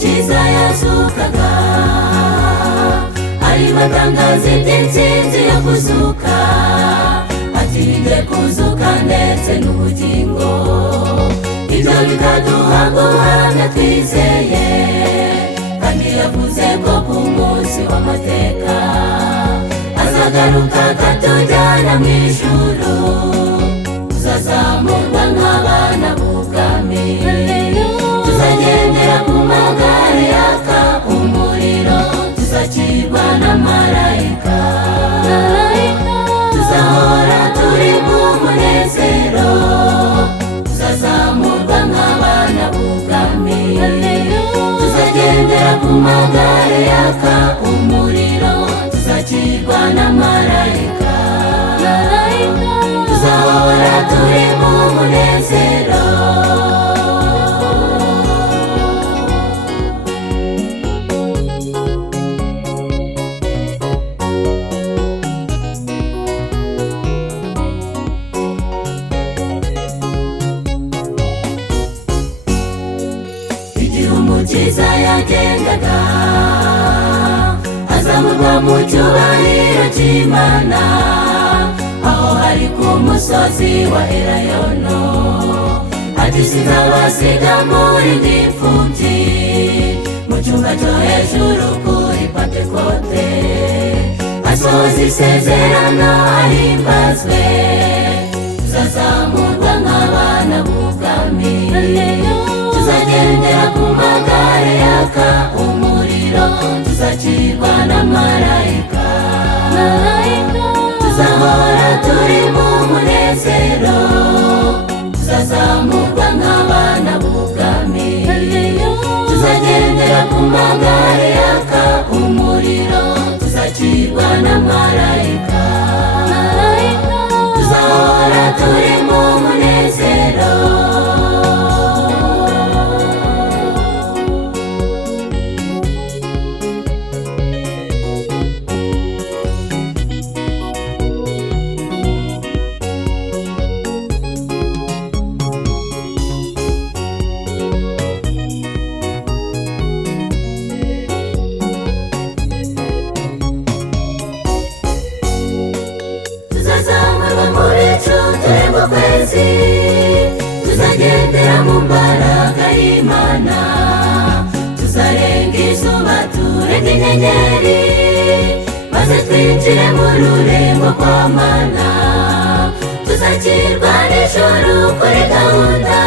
umukiza yazukaga, ari batangaza iby'intsinzi yo kuzuka, ati nje kuzuka ndetse n'ubugingo, ibyo bikaduha guhamya twizeye, kandi yavuze ko ku munsi w'amateka azagaruka akatujyana mu ijuru, tuzazamurwa nk'abana b'ubwami, tuzagendera ku magare yaka umuriro, tuzakirwa na marayika, tuzahora turi mu munezero, tuzazamurwa nk'abana b'ubwami, tuzagendera ku magare yaka umuriro, tuzakirwa na marayika, tuzahora turi mu munezero. Umukiza yagendaga azamurwa mu cyubahiro cy'Imana, aho hari ku musozi wa Elayono, ati sinzabasiga muri ndi imfubyi, mu cyumba cyo hejuru kuri Pentekote, asohoza isezerano ahimbazwe, tuzazamurwa nk'abana b'ubwami, tuzagendera ku magare yaka umuriro, tuzakirwa na marayika, tuzahora turi mu munezero, tuzazamurwa nk'abana b'ubwami, tuzagendera ku magare yaka umuriro, tuzakirwa na marayika, tuzahora turi mu munezero. Turembo kwezi, tuzagendera mu mbaraga y'Imana, tuzarenga izuba turenge inyenyeri, maze twinjire mu rurembo kwa Mana, tuzakirwa n'ijuru kuri gahunda,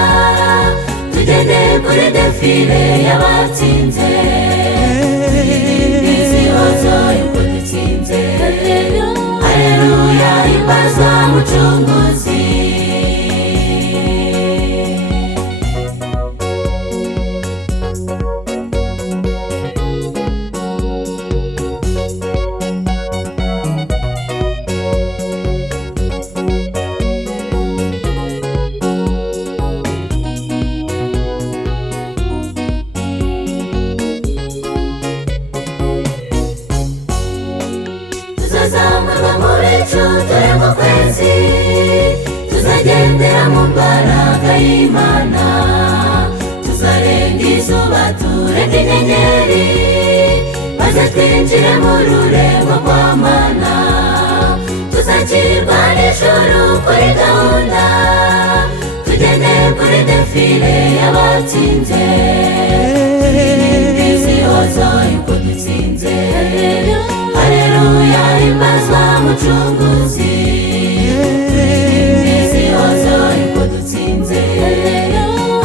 tugende kuri defile y'abatsinze, izihozo yuko dutsinze, haleluya himbazwa mucunguzi. Tuzazamurwa mu bicu turembo kwezi, tuzagendera mu mbaraga y'Imana, tuzarenga izuba turenge inyenyeri, maze twinjire mu rurembo kwa Mana, tuzakirwa n'ijuru kuri gahunda, tugende kuri defile y'abatsinze, izihozo yuko dutsinze, haleluya himbazwa mucunguzi, izihozo yuko dutsinze,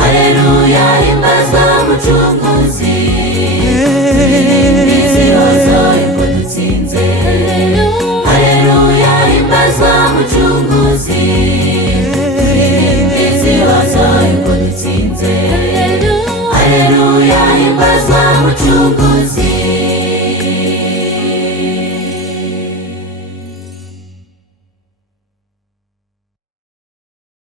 haleluya himbazwa mucunguzi, izihozo yuko dutsinze, haleluya himbazwa mucunguzi, izihozo yuko dutsinze, haleluya himbazwa mucunguzi.